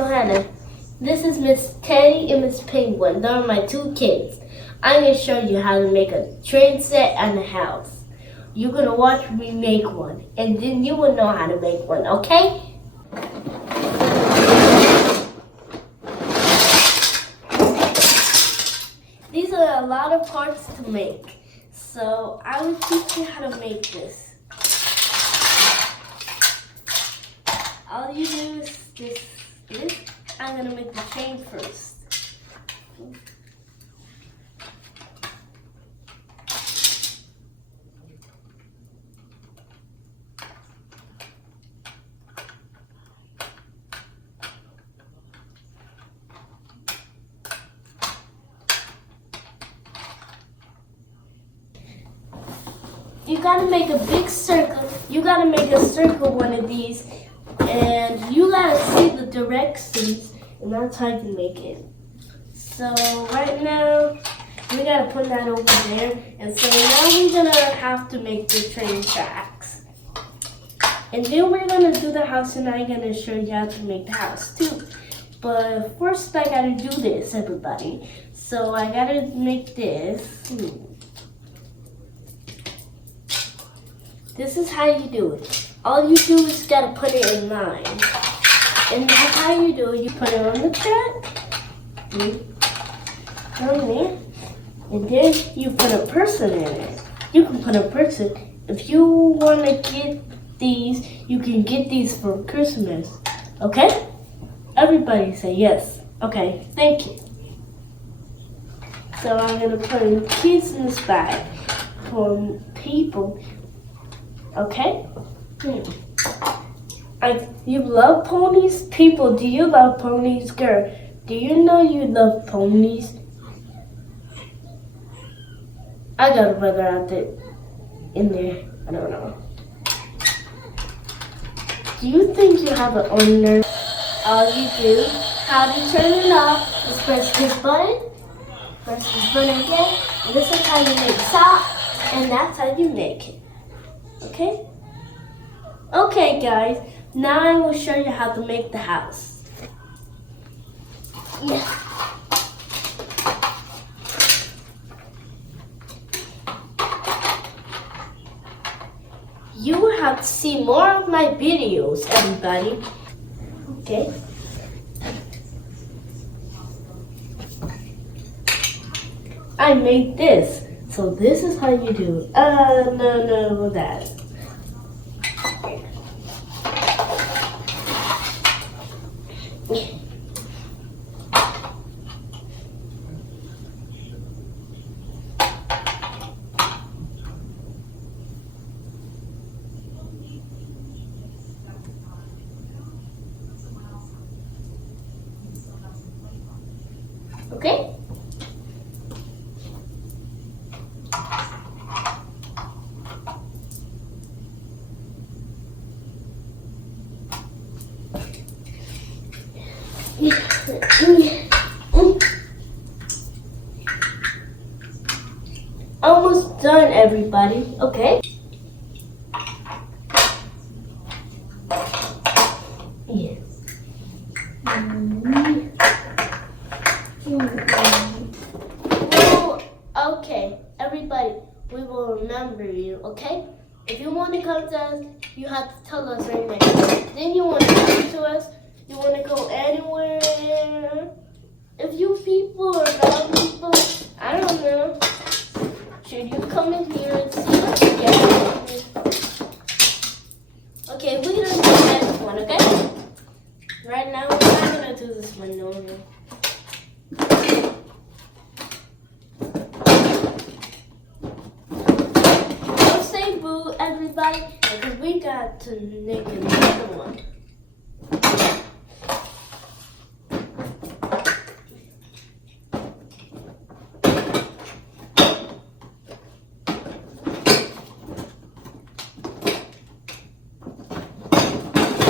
Johanna. This is Miss Teddy and Miss Penguin. They are my two kids. I'm going to show you how to make a train set and a house. You're going to watch me make one, and then you will know how to make one, okay? These are a lot of parts to make, so I will teach you how to make this. All you do is this. I'm going to make the train first. You gotta make a big circle. You gotta make a circle one of these, and you gotta see the directions, and that's how you make it. So right now, we gotta put that over there, and so now we're gonna have to make the train tracks. And then we're gonna do the house, and I'm gonna show you how to make the house too. But first I gotta do this, everybody. So I gotta make this. This is how you do it. All you do is gotta put it in line. And that's how you do it. You put it on the track. And then you put a person in it. You can put a person. If you want to get these, you can get these for Christmas. Okay? Everybody say yes. Okay, thank you. So I'm going to put kids in this bag for people. Okay? You love ponies? People, do you love ponies? Girl, do you know you love ponies? I got a brother out there, in there. I don't know. Do you think you have an owner? All you do, how to turn it off, is press this button. Press this button again. And this is how you make sock, and that's how you make it. Okay? Okay, guys. Now I will show you how to make the house. Yeah. You will have to see more of my videos, everybody. Okay. I made this. So this is how you do it. No, that. Okay? Almost done, everybody. Okay? Yeah. Well, okay, everybody, we will remember you, okay? If you want to come to us, you have to tell us right now. Then you want to come to us, you want to go anywhere. If you people or dog people, I don't know. Should you come in here and see us? Yeah. Okay, we're going to do the next one, okay? Right now, we're not going to do this one no more. Don't say boo, everybody, because we got to make it.